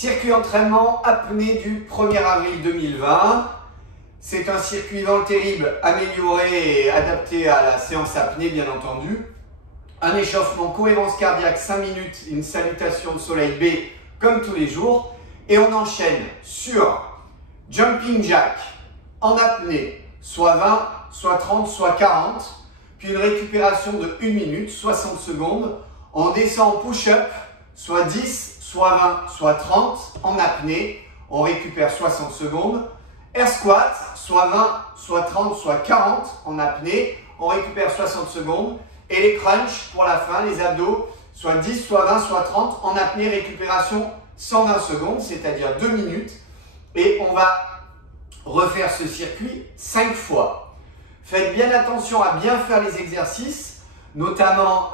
Circuit entraînement apnée du 1er avril 2020. C'est un circuit dans le terrible amélioré et adapté à la séance apnée, bien entendu. Un échauffement, cohérence cardiaque, 5 minutes, une salutation de soleil B comme tous les jours. Et on enchaîne sur jumping jack en apnée, soit 20, soit 30, soit 40. Puis une récupération de 1 minute, 60 secondes. On descend en push-up, soit 10, soit 20, soit 30 en apnée. On récupère 60 secondes. Air squat, soit 20, soit 30, soit 40 en apnée. On récupère 60 secondes. Et les crunchs pour la fin, les abdos, soit 10, soit 20, soit 30 en apnée. Récupération 120 secondes, c'est-à-dire 2 minutes. Et on va refaire ce circuit 5 fois. Faites bien attention à bien faire les exercices, notamment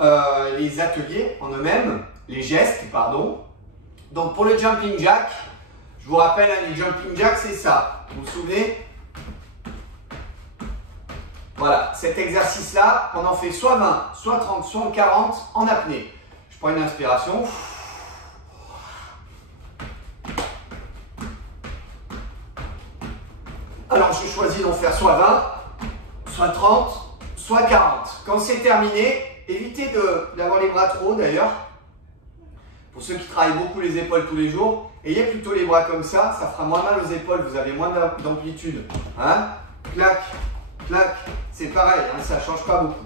les ateliers en eux-mêmes, les gestes, pardon. Donc pour le jumping jack, je vous rappelle, les jumping jacks, c'est ça. Vous vous souvenez? Voilà, cet exercice-là, on en fait soit 20, soit 30, soit 40 en apnée. Je prends une inspiration. Alors, je choisis d'en faire soit 20, soit 30, soit 40. Quand c'est terminé, évitez d'avoir les bras trop haut d'ailleurs. Pour ceux qui travaillent beaucoup les épaules tous les jours, ayez plutôt les bras comme ça fera moins mal aux épaules, vous avez moins d'amplitude. Hein? Clac, clac, c'est pareil, hein, ça ne change pas beaucoup.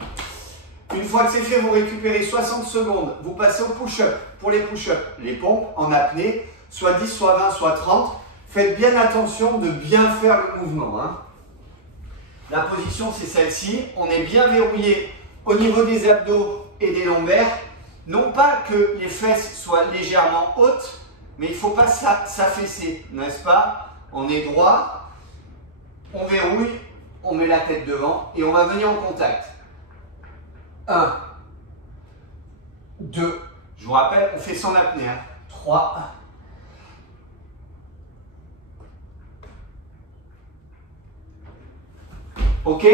Une fois que c'est fait, vous récupérez 60 secondes, vous passez au push-up. Pour les push-up, les pompes en apnée, soit 10, soit 20, soit 30. Faites bien attention de bien faire le mouvement. Hein. La position, c'est celle-ci. On est bien verrouillé au niveau des abdos et des lombaires. Non pas que les fesses soient légèrement hautes, mais il ne faut pas s'affaisser, n'est-ce pas? On est droit, on verrouille, on met la tête devant et on va venir en contact. 1, 2, je vous rappelle, on fait sans apnée. 3, ok,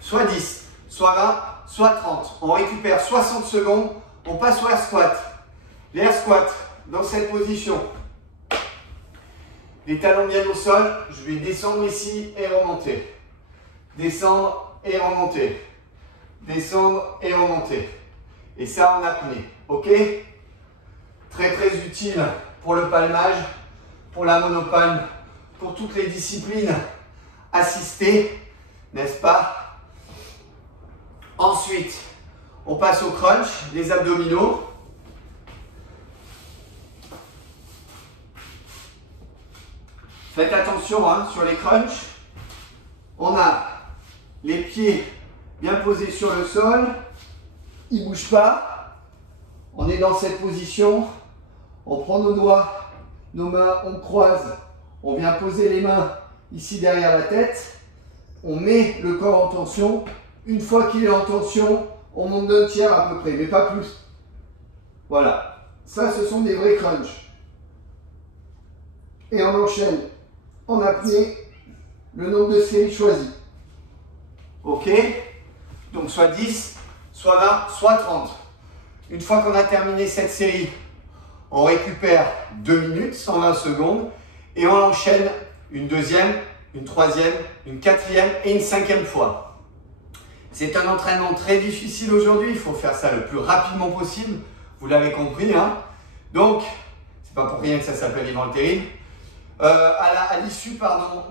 soit 10, soit 20, soit 30. On récupère 60 secondes, on passe au air squat. L'air squat, dans cette position. Les talons bien au sol, je vais descendre ici et remonter. Descendre et remonter. Descendre et remonter. Et ça en apnée, ok? Très très utile pour le palmage, pour la monopalme, pour toutes les disciplines assistées. N'est-ce pas? Ensuite, on passe au crunch, les abdominaux. Faites attention hein, sur les crunchs. On a les pieds bien posés sur le sol. Ils ne bougent pas. On est dans cette position. On prend nos doigts, nos mains, on croise. On vient poser les mains ici derrière la tête. On met le corps en tension. Une fois qu'il est en tension, on monte d'un tiers à peu près, mais pas plus. Voilà. Ça, ce sont des vrais crunchs. Et on enchaîne en apnée le nombre de séries choisies. Ok? Donc soit 10, soit 20, soit 30. Une fois qu'on a terminé cette série, on récupère 2 minutes, 120 secondes, et on enchaîne une deuxième, une troisième, une quatrième et une cinquième fois. C'est un entraînement très difficile aujourd'hui, il faut faire ça le plus rapidement possible, vous l'avez compris. Hein. Donc, c'est pas pour rien que ça s'appelle Yvan le Terrible. À l'issue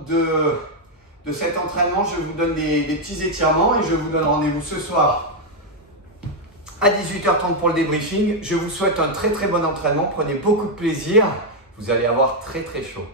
de cet entraînement, je vous donne des petits étirements et je vous donne rendez-vous ce soir à 18h30 pour le débriefing. Je vous souhaite un très très bon entraînement, prenez beaucoup de plaisir, vous allez avoir très très chaud.